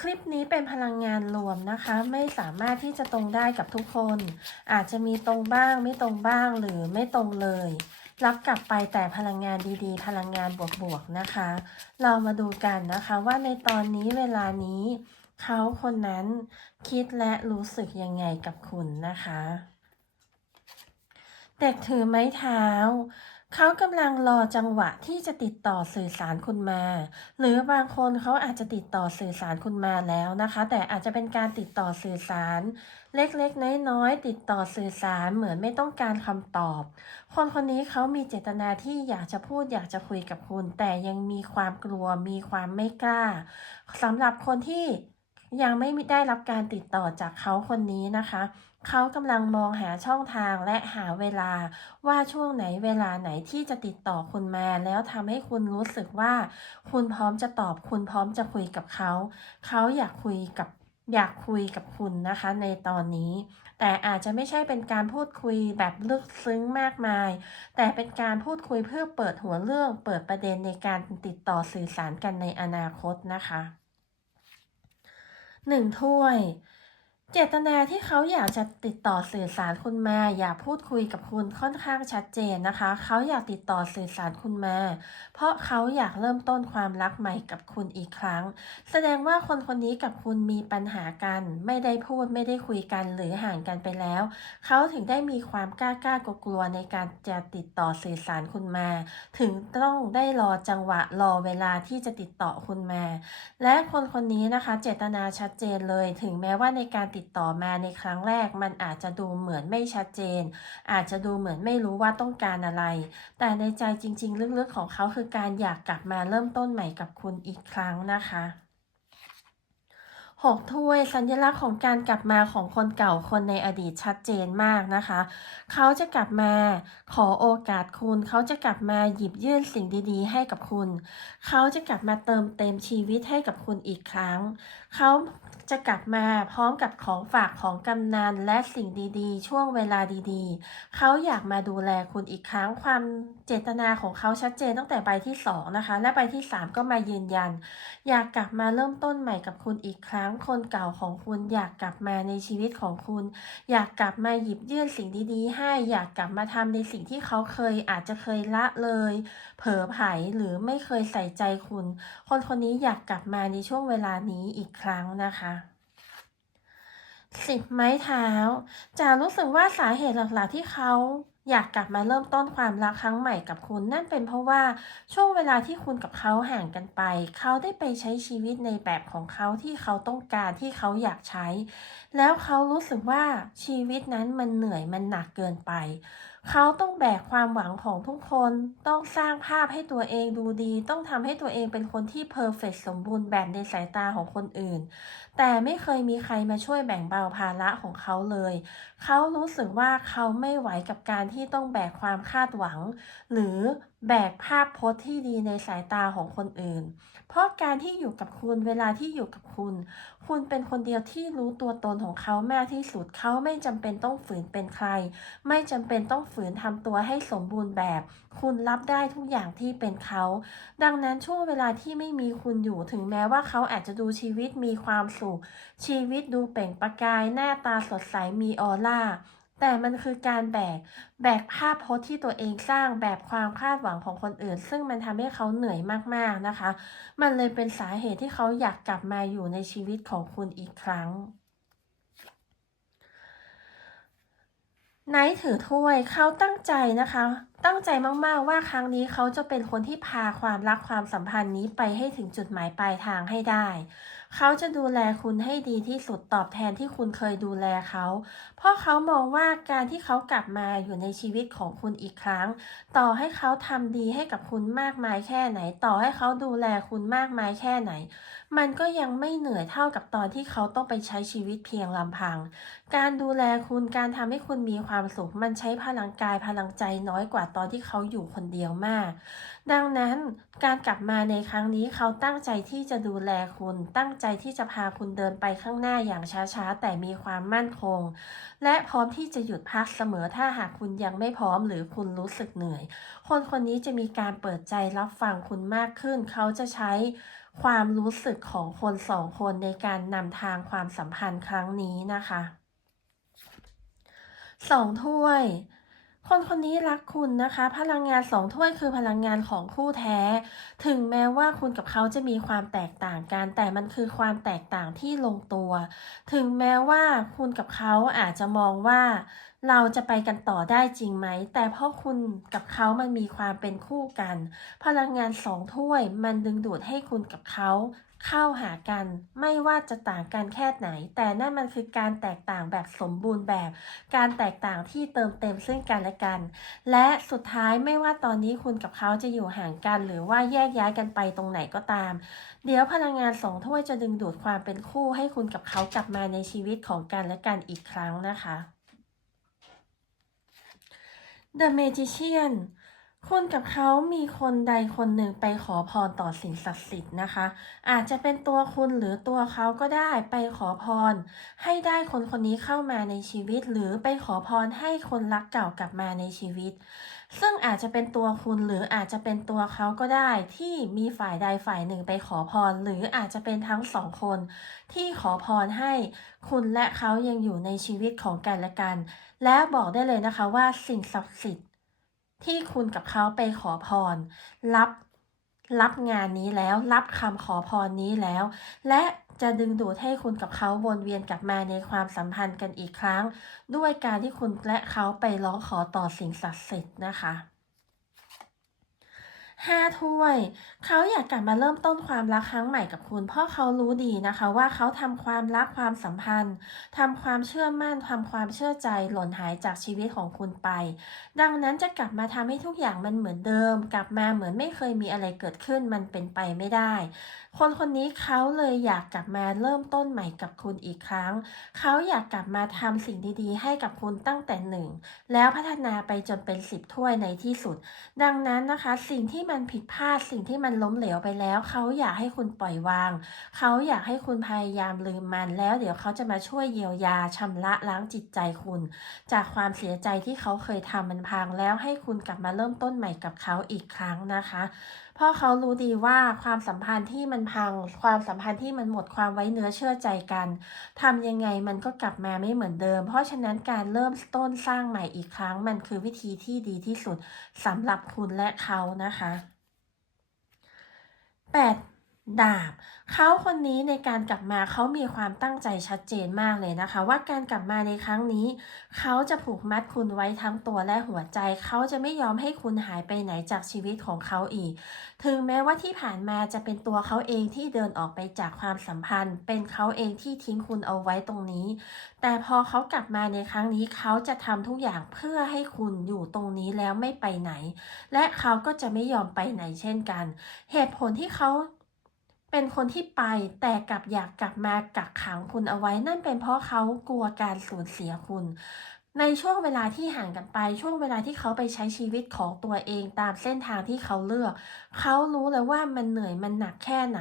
คลิปนี้เป็นพลังงานรวมนะคะ ไม่สามารถที่จะตรงได้กับทุกคน อาจจะมีตรงบ้างไม่ตรงบ้างหรือไม่ตรงเลย รับกลับไปแต่พลังงานดีๆ พลังงานบวกๆนะคะ เรามาดูกันนะคะว่าในตอนนี้เวลานี้ เขาคนนั้นคิดและรู้สึกยังไงกับคุณนะคะ เด็กถือไม้เท้า เขากำลังรอจังหวะที่จะติดต่อสื่อสารคุณมา หรือบางคนเขาอาจจะติดต่อสื่อสารคุณมาแล้วนะคะ แต่อาจจะเป็นการติดต่อสื่อสาร เล็กๆน้อยๆติดต่อสื่อสารเหมือนไม่ต้องการคำตอบ คนคนนี้เขามีเจตนาที่อยากจะพูดอยากจะคุยกับคุณ แต่ยังมีความกลัวมีความไม่กล้าสำหรับคนที่ยังไม่ได้รับการติดต่อจากเขาคนนี้นะคะ เขากำลังมองหาช่องทางและหาเวลา ว่าช่วงไหนเวลาไหนที่จะติดต่อคุณมา แล้วทำให้คุณรู้สึกว่า คุณพร้อมจะตอบ คุณพร้อมจะคุยกับเขา เขาอยากคุยกับอยากคุยกับคุณนะคะในตอนนี้ แต่อาจจะไม่ใช่เป็นการพูดคุยแบบลึกซึ้งมากมาย แต่เป็นการพูดคุยเพื่อเปิดหัวเรื่อง เปิดประเด็นในการติดต่อสื่อสารกันในอนาคตนะคะหนึ่งถ้วย เจตนาที่เขาอยากจะติดต่อสื่อสารคุณมา อยากพูดคุยกับคุณค่อนข้างชัดเจนนะคะ เขาอยากติดต่อสื่อสารคุณมา เพราะเขาอยากเริ่มต้นความรักใหม่กับคุณอีกครั้ง แสดงว่าคนคนนี้กับคุณมีปัญหากัน ไม่ได้พูดไม่ได้คุยกันหรือห่างกันไปแล้ว เขาถึงได้มีความกล้ากล้ากลัวในการจะติดต่อสื่อสารคุณมา ถึงต้องได้รอจังหวะรอเวลาที่จะติดต่อคุณมา และคนคนนี้นะคะ เจตนาชัดเจนเลย ถึงแม้ว่าในการติดต่อมาในครั้งแรก มันอาจจะดูเหมือนไม่ชัดเจน อาจจะดูเหมือนไม่รู้ว่าต้องการอะไร แต่ในใจจริง ๆ ลึกๆของเขาคือการอยากกลับมาเริ่มต้นใหม่กับคุณอีกครั้งนะคะ หกถ้วยสัญลักษณ์ของการกลับมาของคนเก่าคนในอดีตชัดเจนมากนะคะ เขาจะกลับมาขอโอกาสคุณ เขาจะกลับมาหยิบยื่นสิ่งดีๆ ให้กับคุณ เขาจะกลับมาเติมเต็มชีวิตให้กับคุณอีกครั้ง เขาจะกลับมาพร้อมกับของฝากของกำนันและสิ่งดีๆ ช่วงเวลาดีๆ เขาอยากมาดูแลคุณอีกครั้งความเจตนาของเขาชัดเจนตั้งแต่ใบที่สองนะคะและใบที่สามก็มายืนยัน อยากกลับมาเริ่มต้นใหม่กับคุณอีกครั้งคนเก่าของคุณ อยากกลับมาในชีวิตของคุณ อยากกลับมาหยิบยื่นสิ่งดีๆ ให้ อยากกลับมาทำในสิ่งที่เขาเคยอาจจะเคยละเลย เผลอไผลหรือไม่เคยใส่ใจคุณ คนคนนี้อยากกลับมาในช่วงเวลานี้อีกครั้งนะคะสิบไม้เท้าจะรู้สึกว่าสาเหตุหลักๆที่เขา อยากกลับมาเริ่มต้นความรักครั้งใหม่กับคุณ นั่นเป็นเพราะว่าช่วงเวลาที่คุณกับเขาห่างกันไป เขาได้ไปใช้ชีวิตในแบบของเขาที่เขาต้องการที่เขาอยากใช้ แล้วเขารู้สึกว่าชีวิตนั้นมันเหนื่อยมันหนักเกินไป เขาต้องแบกความหวังของทุกคน ต้องสร้างภาพให้ตัวเองดูดี ต้องทำให้ตัวเองเป็นคนที่เพอร์เฟกสมบูรณ์แบบในสายตาของคนอื่น แต่ไม่เคยมีใครมาช่วยแบ่งเบาภาระของเขาเลย เขารู้สึกว่าเขาไม่ไหวกับการที่ต้องแบกความคาดหวัง หรือ แบกภาพพจน์ที่ดีในสายตาของคนอื่น เพราะการที่อยู่กับคุณเวลาที่อยู่กับคุณ คุณเป็นคนเดียวที่รู้ตัวตนของเขามากที่สุด เขาไม่จำเป็นต้องฝืนเป็นใคร ไม่จำเป็นต้องฝืนทำตัวให้สมบูรณ์แบบ คุณรับได้ทุกอย่างที่เป็นเขา ดังนั้นช่วงเวลาที่ไม่มีคุณอยู่ถึงแม้ว่าเขาอาจจะดูชีวิตมีความสุข ชีวิตดูเปล่งประกาย หน้าตาสดใสมีออร่า แต่มันคือการแบก แบกภาพพจน์ที่ตัวเองสร้างแบบความคาดหวังของคนอื่น ซึ่งมันทำให้เขาเหนื่อยมากๆนะคะ มันเลยเป็นสาเหตุที่เขาอยากกลับมาอยู่ในชีวิตของคุณอีกครั้งไนท์ถือถ้วยเขาตั้งใจนะคะ ตั้งใจมากๆว่าครั้งนี้เขาจะเป็นคนที่พาความรักความสัมพันธ์นี้ไปให้ถึงจุดหมายปลายทางให้ได้ เขาจะดูแลคุณให้ดีที่สุดตอบแทนที่คุณเคยดูแลเขา เพราะเขามองว่าการที่เขากลับมาอยู่ในชีวิตของคุณอีกครั้ง ต่อให้เขาทำดีให้กับคุณมากมายแค่ไหน ต่อให้เขาดูแลคุณมากมายแค่ไหน มันก็ยังไม่เหนื่อยเท่ากับตอนที่เขาต้องไปใช้ชีวิตเพียงลำพัง การดูแลคุณการทำให้คุณมีความสุขมันใช้พลังกายพลังใจน้อยกว่าตอนที่เขาอยู่คนเดียวมาก ดังนั้นการกลับมาในครั้งนี้เขาตั้งใจที่จะดูแลคุณ ตั้งใจที่จะพาคุณเดินไปข้างหน้าอย่างช้าๆ แต่มีความมั่นคง และพร้อมที่จะหยุดพักเสมอถ้าหากคุณยังไม่พร้อมหรือคุณรู้สึกเหนื่อย คนคนนี้จะมีการเปิดใจรับฟังคุณมากขึ้น เขาจะใช้ความรู้สึกของคนสองคนในการนำทางความสัมพันธ์ครั้งนี้นะคะสองถ้วย คนคนนี้รักคุณนะคะ พลังงานสองถ้วยคือพลังงานของคู่แท้ ถึงแม้ว่าคุณกับเขาจะมีความแตกต่างกัน แต่มันคือความแตกต่างที่ลงตัว ถึงแม้ว่าคุณกับเขาอาจจะมองว่าเราจะไปกันต่อได้จริงไหม แต่เพราะคุณกับเขามันมีความเป็นคู่กัน พลังงานสองถ้วยมันดึงดูดให้คุณกับเขา เข้าหากันไม่ว่าจะต่างกันแค่ไหน แต่นั่นมันคือการแตกต่างแบบสมบูรณ์แบบ การแตกต่างที่เติมเต็มซึ่งกันและกัน และสุดท้ายไม่ว่าตอนนี้คุณกับเขาจะอยู่ห่างกัน หรือว่าแยกย้ายกันไปตรงไหนก็ตาม เดี๋ยวพลังงานสองถ้วยจะดึงดูดความเป็นคู่ ให้คุณกับเขากลับมาในชีวิตของกันและกันอีกครั้งนะคะ The Magician คุณกับเขามีคนใดคนหนึ่งไปขอพรต่อสิ่งศักดิ์สิทธิ์นะคะ อาจจะเป็นตัวคุณหรือตัวเขาก็ได้ไปขอพร ให้ได้คนคนนี้เข้ามาในชีวิต หรือไปขอพรให้คนรักเก่ากลับมาในชีวิต ซึ่งอาจจะเป็นตัวคุณหรืออาจจะเป็นตัวเขาก็ได้ ที่มีฝ่ายใดฝ่ายหนึ่งไปขอพร หรืออาจจะเป็นทั้งสองคน ที่ขอพรให้คุณและเขายังอยู่ในชีวิตของกันและกัน และบอกได้เลยนะคะว่าสิ่งศักดิ์สิทธิ์ ที่คุณกับเขาไปขอพร รับรับงานนี้แล้วรับคำขอพรนี้แล้ว และจะดึงดูดให้คุณกับเขาวนเวียนกลับมาในความสัมพันธ์กันอีกครั้ง ด้วยการที่คุณและเขาไปร้องขอต่อสิ่งศักดิ์สิทธิ์นะคะ ห้าถ้วย เขาอยากกลับมาเริ่มต้นความรักครั้งใหม่กับคุณ เพราะเขารู้ดีนะคะ ว่าเขาทำความรักความสัมพันธ์ทำความเชื่อมั่นทำความเชื่อใจหล่นหายจากชีวิตของคุณไป ดังนั้นจะกลับมาทำให้ทุกอย่างมันเหมือนเดิม กลับมาเหมือนไม่เคยมีอะไรเกิดขึ้นมันเป็นไปไม่ได้ คนคนนี้เขาเลยอยากกลับมาเริ่มต้นใหม่กับคุณอีกครั้ง เขาอยากกลับมาทำสิ่งดีๆ ให้กับคุณตั้งแต่หนึ่งแล้วพัฒนาไปจนเป็นสิบถ้วยในที่สุด ดังนั้นนะคะ สิ่งที่มันผิดพลาดสิ่งที่มันล้มเหลวไปแล้ว เขาอยากให้คุณปล่อยวาง เขาอยากให้คุณพยายามลืมมันแล้วเดี๋ยวเขาจะมาช่วยเยียวยาชำระล้างจิตใจคุณ จากความเสียใจที่เขาเคยทำมันพังแล้วให้คุณกลับมาเริ่มต้นใหม่กับเขาอีกครั้งนะคะเพราะเขารู้ดีว่าความสัมพันธ์ที่มันพัง ความสัมพันธ์ที่มันหมดความไว้เนื้อเชื่อใจกันทำยังไงมันก็กลับมาไม่เหมือนเดิม เพราะฉะนั้นการเริ่มต้นสร้างใหม่อีกครั้ง มันคือวิธีที่ดีที่สุดสำหรับคุณและเขานะคะ 8. ดาบ เขาคนนี้ในการกลับมาเขามีความตั้งใจชัดเจนมากเลยนะคะ ว่าการกลับมาในครั้งนี้ เขาจะผูกมัดคุณไว้ทั้งตัวและหัวใจ เขาจะไม่ยอมให้คุณหายไปไหนจากชีวิตของเขาอีก ถึงแม้ว่าที่ผ่านมาจะเป็นตัวเขาเองที่เดินออกไปจากความสัมพันธ์ เป็นเขาเองที่ทิ้งคุณเอาไว้ตรงนี้ แต่พอเขากลับมาในครั้งนี้เขาจะทำทุกอย่างเพื่อให้คุณอยู่ตรงนี้แล้วไม่ไปไหน และเขาก็จะไม่ยอมไปไหนเช่นกัน เหตุผลที่เขา เป็นคนที่ไปแต่กลับอยากกลับมากักขังคุณเอาไว้ นั่นเป็นเพราะเขากลัวการสูญเสียคุณ ในช่วงเวลาที่ห่างกันไป ช่วงเวลาที่เขาไปใช้ชีวิตของตัวเองตามเส้นทางที่เขาเลือก เขารู้แล้วว่ามันเหนื่อยมันหนักแค่ไหน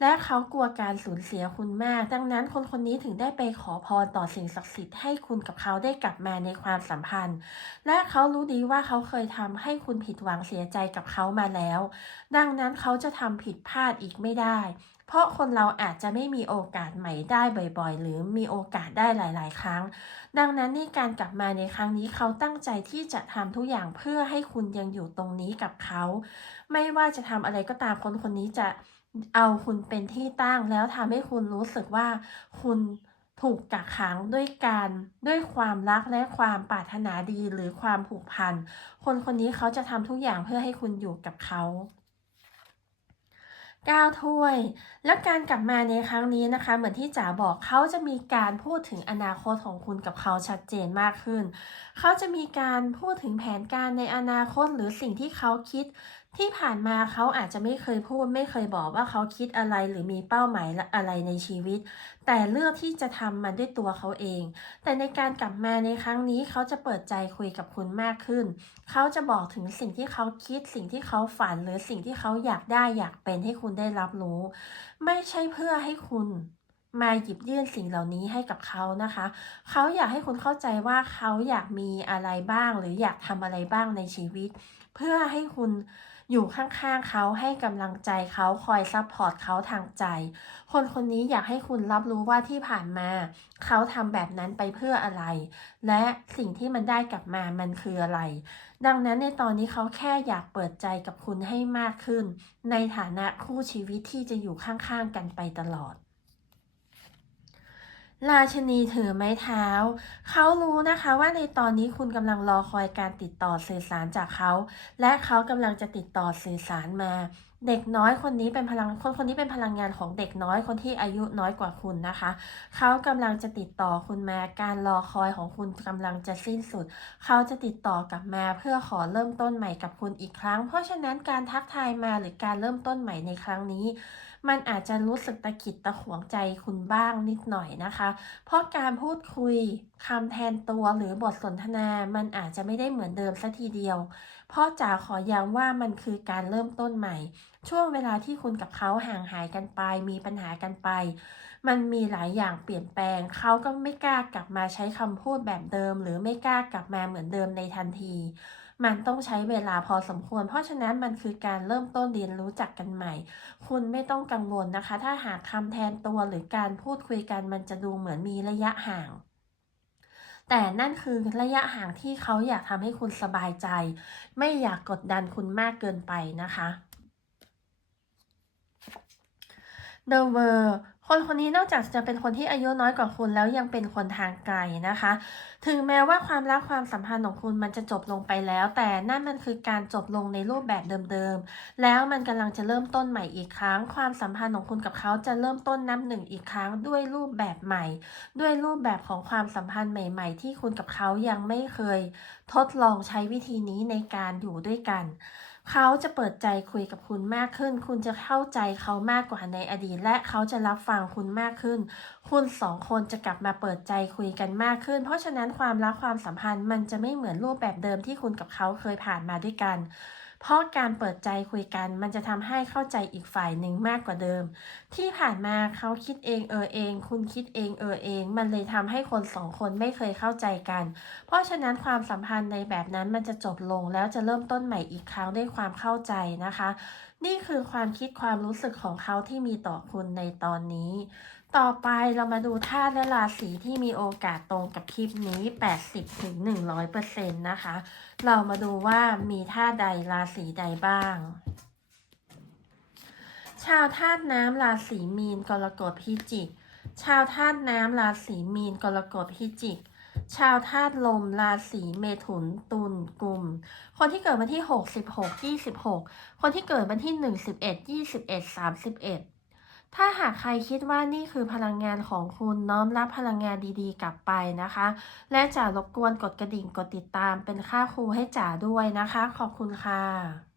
และเขากลัวการสูญเสียคุณมาก ดังนั้นคนคนนี้ถึงได้ไปขอพรต่อสิ่งศักดิ์สิทธิ์ให้คุณกับเขาได้กลับมาในความสัมพันธ์ และเขารู้ดีว่าเขาเคยทำให้คุณผิดหวังเสียใจกับเขามาแล้ว ดังนั้นเขาจะทำผิดพลาดอีกไม่ได้ เพราะคนเราอาจจะไม่มีโอกาสใหม่ได้บ่อยๆ หรือมีโอกาสได้หลาย ๆ ครั้ง ดังนั้นในการกลับมาในครั้งนี้เขาตั้งใจที่จะทำทุกอย่างเพื่อให้คุณยังอยู่ตรงนี้กับเขา ไม่ว่าจะทำอะไรก็ตามคนคนนี้จะเอาคุณเป็นที่ตั้งแล้วทำให้คุณรู้สึกว่าคุณถูกกักขังด้วยการด้วยความรักและความปรารถนาดีหรือความผูกพัน คนคนนี้เขาจะทำทุกอย่างเพื่อให้คุณอยู่กับเขา 9 ถ้วย แล้วการกลับมาในครั้งนี้นะคะ เหมือนที่จ๋าบอกเขาจะมีการพูดถึงอนาคตของคุณกับเขาชัดเจนมากขึ้นเขาจะมีการพูดถึงแผนการในอนาคตหรือสิ่งที่เขาคิด ที่ผ่านมาเขาอาจจะไม่เคยพูด ไม่เคยบอกว่าเขาคิดอะไรหรือมีเป้าหมายอะไรในชีวิต แต่เลือกที่จะทำมันด้วยตัวเขาเอง แต่ในการกลับมาในครั้งนี้เขาจะเปิดใจคุยกับคุณมากขึ้น เขาจะบอกถึงสิ่งที่เขาคิด สิ่งที่เขาฝันหรือสิ่งที่เขาอยากได้อยากเป็นให้คุณได้รับรู้ ไม่ใช่เพื่อให้คุณ มาหยิบยื่นสิ่งเหล่านี้ให้กับเขานะคะ เขาอยากให้คุณเข้าใจว่าเขาอยากมีอะไรบ้าง หรืออยากทำอะไรบ้างในชีวิต เพื่อให้คุณอยู่ข้างๆเขาให้กำลังใจเขาคอยซัพพอร์ตเขาทางใจ คนคนนี้อยากให้คุณรับรู้ว่าที่ผ่านมา เขาทำแบบนั้นไปเพื่ออะไร และสิ่งที่มันได้กลับมามันคืออะไร ดังนั้นในตอนนี้เขาแค่อยากเปิดใจกับคุณให้มากขึ้น ในฐานะคู่ชีวิตที่จะอยู่ข้างๆกันไปตลอด ราชนีถือไม้เท้า เขารู้นะคะว่าในตอนนี้คุณกำลังรอคอยการติดต่อสื่อสารจากเขา และเขากำลังจะติดต่อสื่อสารมา เด็กน้อยคนนี้เป็นพลังคนคนนี้เป็นพลังงานของเด็กน้อยคนที่อายุน้อยกว่าคุณนะคะ เขากำลังจะติดต่อคุณแมาการรอคอยของคุณกำลังจะสิ้นสุด เขาจะติดต่อกับแมาเพื่อขอเริ่มต้นใหม่กับคุณอีกครั้ง เพราะฉะนั้นการทักทายมาหรือการเริ่มต้นใหม่ในครั้งนี้ มันอาจจะรู้สึกตะขิดตะขวงใจคุณบ้างนิดหน่อยนะคะ เพราะการพูดคุย คำแทนตัวหรือบทสนทนามันอาจจะไม่ได้เหมือนเดิมสัทีเดียวเพราะจ๋าขอย้ำว่ามันคือการเริ่มต้นใหม่ ช่วงเวลาที่คุณกับเขาห่างหายกันไป มีปัญหากันไป มันมีหลายอย่างเปลี่ยนแปลง เขาก็ไม่กล้ากลับมาใช้คำพูดแบบเดิม หรือไม่กล้ากลับมาเหมือนเดิมในทันที มันต้องใช้เวลาพอสมควร เพราะฉะนั้นมันคือการเริ่มต้นเรียนรู้จักกันใหม่ คุณไม่ต้องกังวลนะคะ ถ้าหากคำแทนตัวหรือการพูดคุยกันมันจะดูเหมือนมีระยะห่าง แต่นั่นคือระยะห่างที่เขาอยากทำให้คุณสบายใจ ไม่อยากกดดันคุณมากเกินไปนะคะ The World คนคนนี้นอกจากจะเป็นคนที่อายุน้อยกว่าคุณแล้วยังเป็นคนทางไกลนะคะ ถึงแม้ว่าความรักความสัมพันธ์ของคุณมันจะจบลงไปแล้ว แต่นั่นมันคือการจบลงในรูปแบบเดิมๆ แล้วมันกำลังจะเริ่มต้นใหม่อีกครั้ง ความสัมพันธ์ของคุณกับเขาจะเริ่มต้นนับหนึ่งอีกครั้งด้วยรูปแบบใหม่ ด้วยรูปแบบของความสัมพันธ์ใหม่ ๆ ที่คุณกับเขายังไม่เคย ทดลองใช้วิธีนี้ในการอยู่ด้วยกัน เขาจะเปิดใจคุยกับคุณมากขึ้น คุณจะเข้าใจเขามากกว่าในอดีต และเขาจะรับฟังคุณมากขึ้น คุณสองคนจะกลับมาเปิดใจคุยกันมากขึ้น เพราะฉะนั้นความรักความสัมพันธ์มันจะไม่เหมือนรูปแบบเดิมที่คุณกับเขาเคยผ่านมาด้วยกัน เพราะการเปิดใจคุยกันมันจะทำให้เข้าใจอีกฝ่ายหนึ่งมากกว่าเดิม ที่ผ่านมาเขาคิดเองเออเอง คุณคิดเองเออเอง มันเลยทำให้คนสองคนไม่เคยเข้าใจกัน เพราะฉะนั้นความสัมพันธ์ในแบบนั้นมันจะจบลงแล้วจะเริ่มต้นใหม่อีกครั้งด้วยความเข้าใจนะคะ นี่คือความคิดความรู้สึกของเขาที่มีต่อคุณในตอนนี้ ต่อไปเรามาดูธาตุและราศีที่มีโอกาสตรงกับคลิปนี้ 80ถึง100%นะคะ เรามาดูว่ามีธาตุใดราศีใดบ้างชาวธาตุน้ำราศีมีนกรกฎพิจิก ชาวธาตุน้ำราศีมีนกรกฎพิจิก ชาวธาตุลม ราศีเมถุน ตุลกุมคนที่เกิดวันที่ 6 16 26 คนที่เกิดวันที่ 1 11 21 31 ถ้าหากใครคิดว่านี่คือพลังงานของคุณน้อมรับพลังงานดีๆ กลับไปนะคะ และจ๋ารบกวนกดกระดิ่งกดติดตามเป็นค่าครูให้จ๋าด้วยนะคะ ขอบคุณค่ะ